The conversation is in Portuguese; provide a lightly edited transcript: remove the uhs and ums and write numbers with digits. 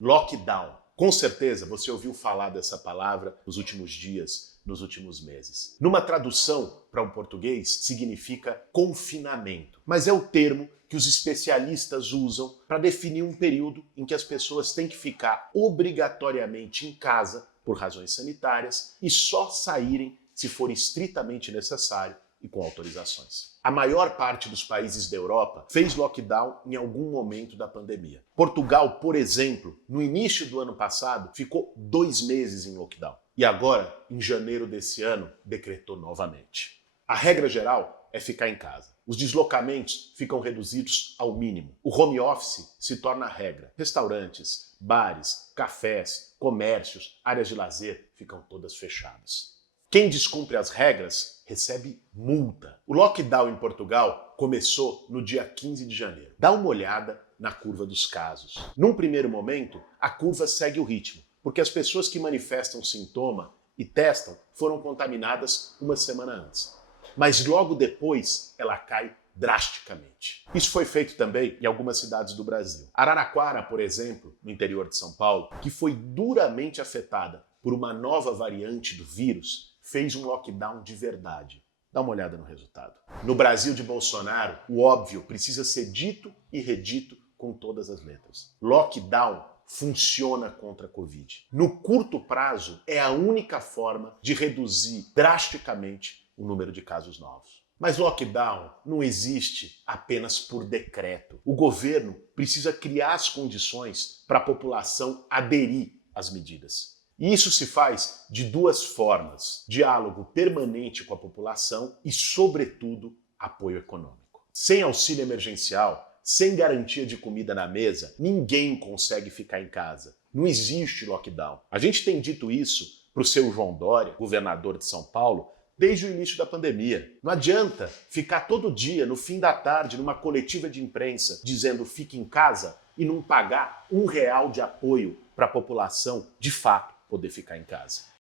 Lockdown. Com certeza você ouviu falar dessa palavra nos últimos dias, nos últimos meses. Numa tradução para o português, significa confinamento, mas é o termo que os especialistas usam para definir um período em que as pessoas têm que ficar obrigatoriamente em casa por razões sanitárias e só saírem se for estritamente necessário e com autorizações. A maior parte dos países da Europa fez lockdown em algum momento da pandemia. Portugal, por exemplo, no início do ano passado, ficou 2 meses em lockdown. E agora, em janeiro desse ano, decretou novamente. A regra geral é ficar em casa. Os deslocamentos ficam reduzidos ao mínimo. O home office se torna a regra. Restaurantes, bares, cafés, comércios, áreas de lazer ficam todas fechadas. Quem descumpre as regras recebe multa. O lockdown em Portugal começou no dia 15 de janeiro. Dá uma olhada na curva dos casos. Num primeiro momento, a curva segue o ritmo, porque as pessoas que manifestam sintoma e testam foram contaminadas uma semana antes. Mas logo depois, ela cai drasticamente. Isso foi feito também em algumas cidades do Brasil. Araraquara, por exemplo, no interior de São Paulo, que foi duramente afetada por uma nova variante do vírus, fez um lockdown de verdade. Dá uma olhada no resultado. No Brasil de Bolsonaro, o óbvio precisa ser dito e redito com todas as letras. Lockdown funciona contra a Covid. No curto prazo, é a única forma de reduzir drasticamente o número de casos novos. Mas lockdown não existe apenas por decreto. O governo precisa criar as condições para a população aderir às medidas. E isso se faz de duas formas: diálogo permanente com a população e, sobretudo, apoio econômico. Sem auxílio emergencial, sem garantia de comida na mesa, ninguém consegue ficar em casa. Não existe lockdown. A gente tem dito isso para o seu João Dória, governador de São Paulo, desde o início da pandemia. Não adianta ficar todo dia, no fim da tarde, numa coletiva de imprensa, dizendo fique em casa e não pagar R$1 de apoio para a população, de fato, poder ficar em casa.